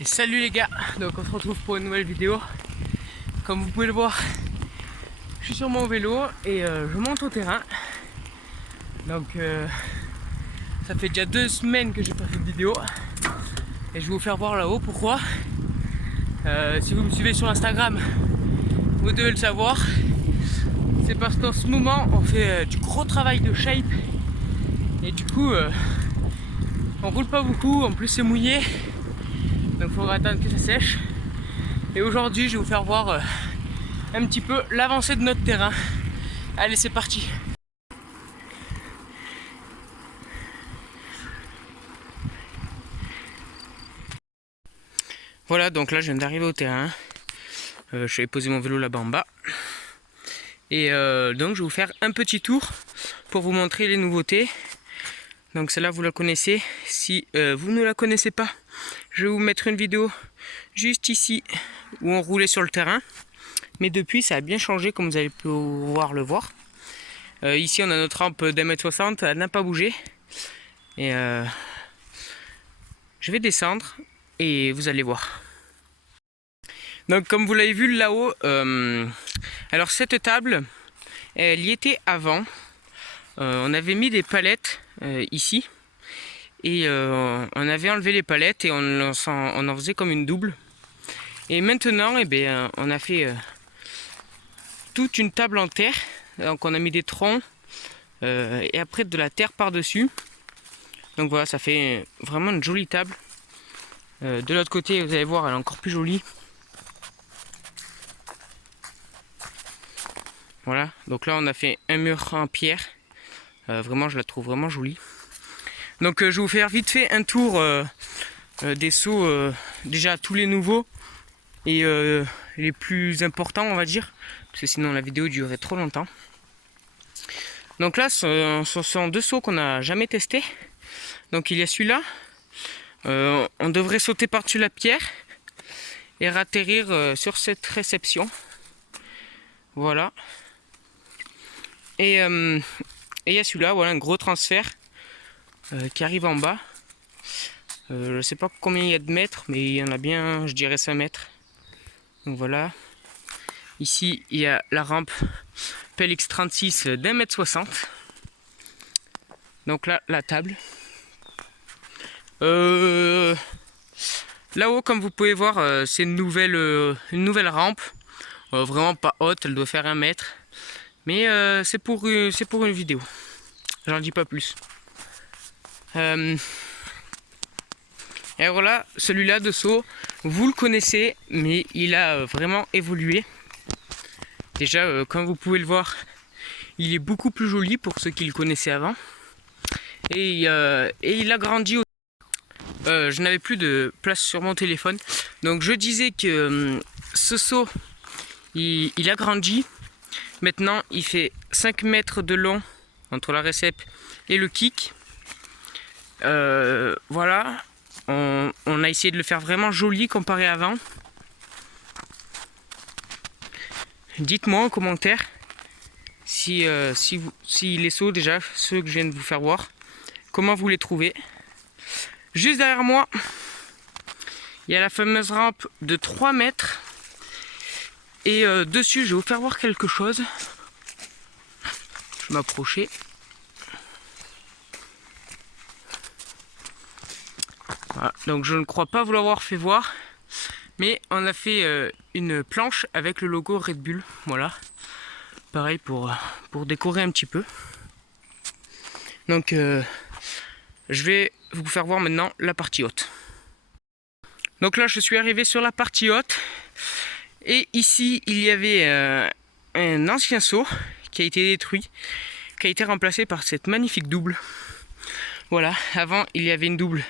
Et salut les gars, donc on se retrouve pour une nouvelle vidéo. Comme vous pouvez le voir, je suis sur mon vélo et je monte au terrain. Donc ça fait déjà 2 semaines que j'ai pas fait de vidéo. Et je vais vous faire voir là-haut pourquoi. Si vous me suivez sur Instagram, vous devez le savoir. C'est parce qu'en ce moment on fait du gros travail de shape. Et du coup on roule pas beaucoup, en plus c'est mouillé. Donc il faudra attendre que ça sèche. Et aujourd'hui je vais vous faire voir un petit peu l'avancée de notre terrain. Allez, c'est parti. Voilà, donc là je viens d'arriver au terrain. Je vais poser mon vélo là-bas en bas. Et donc je vais vous faire un petit tour pour vous montrer les nouveautés. Donc celle-là vous la connaissez. Si vous ne la connaissez pas, je vais vous mettre une vidéo juste ici où on roulait sur le terrain. Mais depuis ça a bien changé comme vous allez pouvoir le voir. Ici on a notre rampe d'1m60, elle n'a pas bougé. Et je vais descendre et vous allez voir. Donc comme vous l'avez vu là-haut, alors cette table, elle y était avant. On avait mis des palettes ici. Et on avait enlevé les palettes et on en faisait comme une double. Et maintenant, eh bien, on a fait toute une table en terre. Donc on a mis des troncs et après de la terre par-dessus. Donc voilà, ça fait vraiment une jolie table. De l'autre côté, vous allez voir, elle est encore plus jolie. Voilà, donc là on a fait un mur en pierre. Vraiment, je la trouve vraiment jolie. Donc je vais vous faire vite fait un tour des seaux, déjà tous les nouveaux et les plus importants, on va dire, parce que sinon la vidéo durerait trop longtemps. Donc là, ce sont 2 seaux qu'on n'a jamais testés. Donc il y a celui-là. On devrait sauter par-dessus la pierre et atterrir sur cette réception. Voilà. Et il y a celui-là, voilà, un gros transfert qui arrive en bas. Je ne sais pas combien il y a de mètres, mais il y en a bien, je dirais 5 mètres. Donc voilà. Ici, il y a la rampe PLX36 d'1m60. Donc là, la table. Là-haut, comme vous pouvez voir, c'est une nouvelle rampe. Vraiment pas haute, elle doit faire 1 mètre. Mais c'est pour une vidéo. J'en dis pas plus. Et voilà, celui-là de saut, vous le connaissez, mais il a vraiment évolué. Déjà, comme vous pouvez le voir, il est beaucoup plus joli pour ceux qui le connaissaient avant. Et il a grandi. Je n'avais plus de place sur mon téléphone. Donc je disais que ce saut, il a grandi. Maintenant, il fait 5 mètres de long entre la récep et le kick. Voilà. On a essayé de le faire vraiment joli comparé à avant. Dites-moi en commentaire si les sauts, déjà, ceux que je viens de vous faire voir, comment vous les trouvez. Juste derrière moi, il y a la fameuse rampe de 3 mètres. Et dessus, je vais vous faire voir quelque chose. Je vais m'approcher. Voilà. Donc je ne crois pas vous l'avoir fait voir. Mais on a fait une planche avec le logo Red Bull. Voilà. Pareil pour décorer un petit peu. Donc je vais vous faire voir maintenant la partie haute. Donc là je suis arrivé sur la partie haute. Et ici il y avait un ancien seau qui a été détruit. Qui a été remplacé par cette magnifique double. Voilà. Avant il y avait une double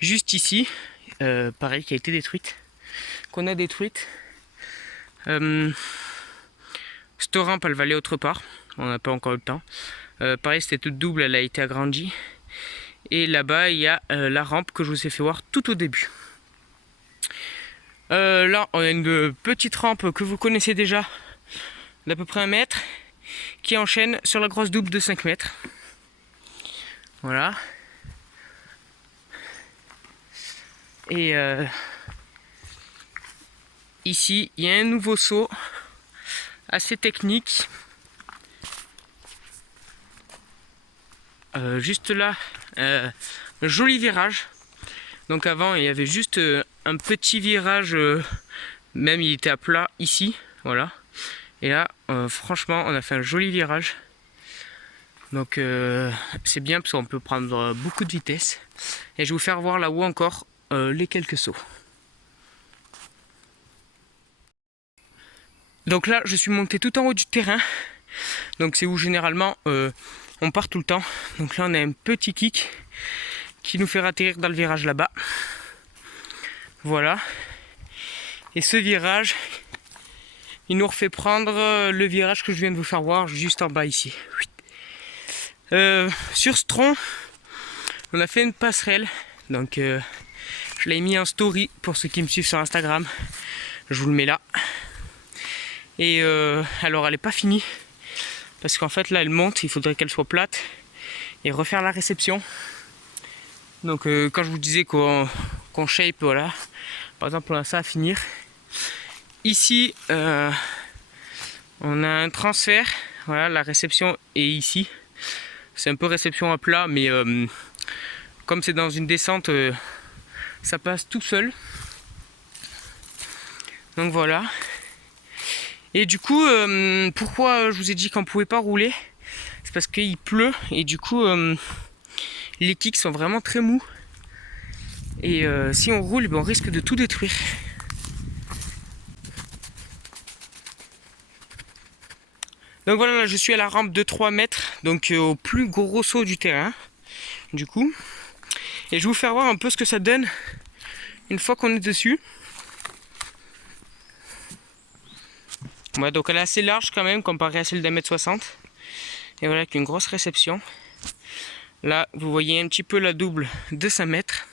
juste ici. Pareil qui a été détruite. Qu'on a détruite. Cette rampe elle va aller autre part. On n'a pas encore eu le temps. Pareil cette double elle a été agrandie. Et là-bas il y a la rampe que je vous ai fait voir tout au début. Là on a une petite rampe que vous connaissez déjà d'à peu près 1 mètre qui enchaîne sur la grosse double de 5 mètres. Voilà. Et ici, il y a un nouveau saut assez technique. Juste là, un joli virage. Donc avant, il y avait juste un petit virage, même il était à plat ici, voilà. Et là, franchement, on a fait un joli virage. Donc c'est bien parce qu'on peut prendre beaucoup de vitesse. Et je vais vous faire voir là-haut encore les quelques sauts. Donc là, je suis monté tout en haut du terrain. Donc c'est où généralement on part tout le temps. Donc là, on a un petit kick qui nous fait atterrir dans le virage là-bas. Voilà. Et ce virage, il nous refait prendre le virage que je viens de vous faire voir juste en bas ici. Sur ce tronc, on a fait une passerelle. Donc je l'ai mis en story pour ceux qui me suivent sur Instagram. Je vous le mets là. Et alors elle n'est pas finie. Parce qu'en fait là elle monte, il faudrait qu'elle soit plate. Et refaire la réception. Donc quand je vous disais qu'on shape, voilà. Par exemple on a ça à finir. Ici on a un transfert. Voilà, la réception est ici. C'est un peu réception à plat, mais comme c'est dans une descente, ça passe tout seul. Donc voilà. Et du coup, pourquoi je vous ai dit qu'on ne pouvait pas rouler? C'est parce qu'il pleut et du coup, les kicks sont vraiment très mous. Et si on roule, on risque de tout détruire. Donc voilà, là, je suis à la rampe de 3 mètres, donc au plus gros saut du terrain, du coup. Et je vais vous faire voir un peu ce que ça donne une fois qu'on est dessus. Ouais, donc elle est assez large quand même, comparée à celle d'1m60. Et voilà, avec une grosse réception. Là, vous voyez un petit peu la double de 5 mètres.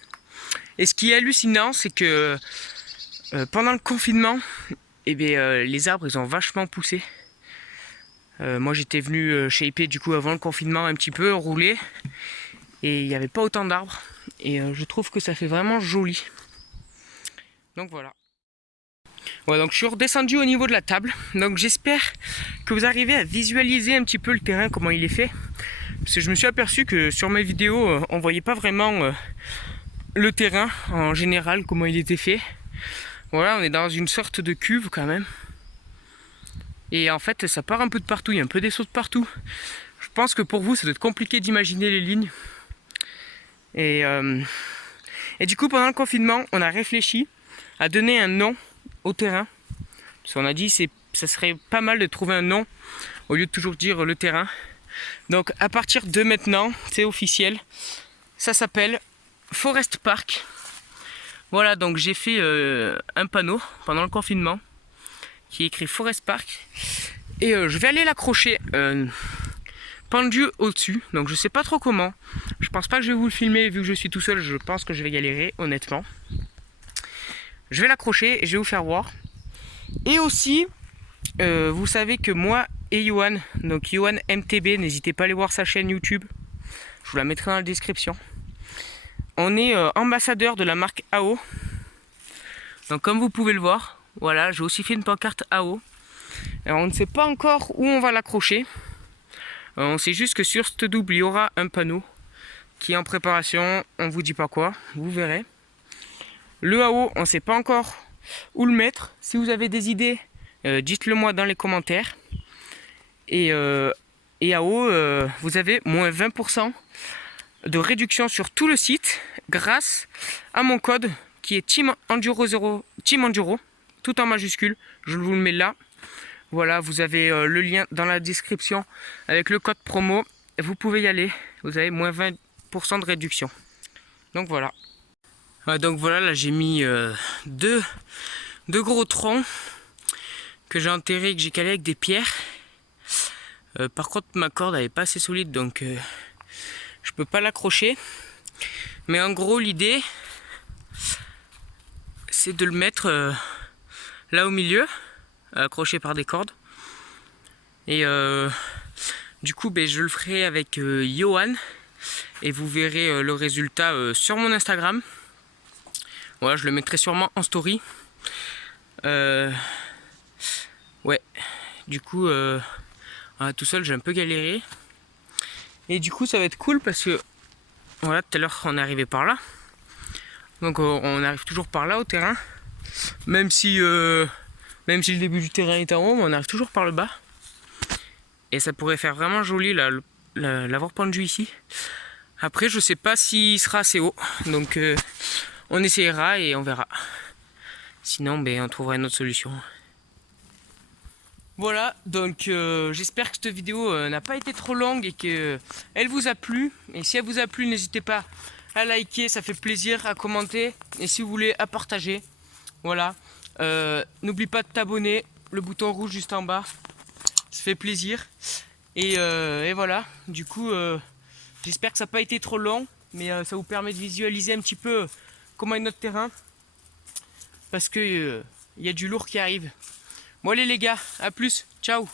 Et ce qui est hallucinant, c'est que pendant le confinement, les arbres, ils ont vachement poussé. Moi j'étais venu shaper du coup avant le confinement un petit peu, rouler, et il n'y avait pas autant d'arbres, et je trouve que ça fait vraiment joli. Donc voilà. Ouais, donc je suis redescendu au niveau de la table, donc j'espère que vous arrivez à visualiser un petit peu le terrain, comment il est fait, parce que je me suis aperçu que sur mes vidéos on voyait pas vraiment le terrain en général, comment il était fait. Voilà, on est dans une sorte de cuve quand même. Et en fait, ça part un peu de partout, il y a un peu des sauts de partout. Je pense que pour vous, ça doit être compliqué d'imaginer les lignes. Et du coup, pendant le confinement, on a réfléchi à donner un nom au terrain. Parce qu'on a dit que ça serait pas mal de trouver un nom au lieu de toujours dire le terrain. Donc à partir de maintenant, c'est officiel, ça s'appelle Forest Park. Voilà, donc j'ai fait un panneau pendant le confinement qui est écrit Forest Park, et je vais aller l'accrocher pendu au-dessus, donc je sais pas trop comment. Je pense pas que je vais vous le filmer vu que je suis tout seul, je pense que je vais galérer honnêtement. Je vais l'accrocher et je vais vous faire voir. Et aussi, vous savez que moi et Johan, donc Johan MTB, n'hésitez pas à aller voir sa chaîne YouTube, je vous la mettrai dans la description. On est ambassadeur de la marque AO. Donc comme vous pouvez le voir, voilà, j'ai aussi fait une pancarte AO. Alors on ne sait pas encore où on va l'accrocher. On sait juste que sur cette double, il y aura un panneau qui est en préparation. On ne vous dit pas quoi, vous verrez. Le AO, on ne sait pas encore où le mettre. Si vous avez des idées, dites-le moi dans les commentaires. Et AO, vous avez moins 20% de réduction sur tout le site grâce à mon code qui est Team Enduro 0, Team Enduro, tout en majuscule. Je vous le mets là. Voilà, vous avez le lien dans la description avec le code promo. Vous pouvez y aller. Vous avez moins 20% de réduction. Donc voilà. Donc voilà, là j'ai mis deux gros troncs que j'ai enterrés, que j'ai calé avec des pierres. Par contre, ma corde elle est pas assez solide, donc je peux pas l'accrocher. Mais en gros, l'idée, c'est de le mettre là au milieu, accroché par des cordes. Et du coup, je le ferai avec Johan. Et vous verrez le résultat sur mon Instagram. Voilà, je le mettrai sûrement en story. Ouais, du coup, tout seul j'ai un peu galéré. Et du coup ça va être cool parce que voilà, tout à l'heure on est arrivé par là. Donc on arrive toujours par là au terrain. Même si le début du terrain est en haut, mais on arrive toujours par le bas. Et ça pourrait faire vraiment joli là, l'avoir pendu ici. Après je sais pas s'il sera assez haut. Donc on essayera et on verra. Sinon ben, on trouvera une autre solution. Voilà, donc j'espère que cette vidéo n'a pas été trop longue et qu'elle vous a plu. Et si elle vous a plu, n'hésitez pas à liker, ça fait plaisir, à commenter. Et si vous voulez, à partager. Voilà. N'oublie pas de t'abonner, le bouton rouge juste en bas. Ça fait plaisir. Et voilà, du coup, j'espère que ça n'a pas été trop long. Mais ça vous permet de visualiser un petit peu comment est notre terrain. Parce que il y a du lourd qui arrive. Bon allez les gars, à plus, ciao.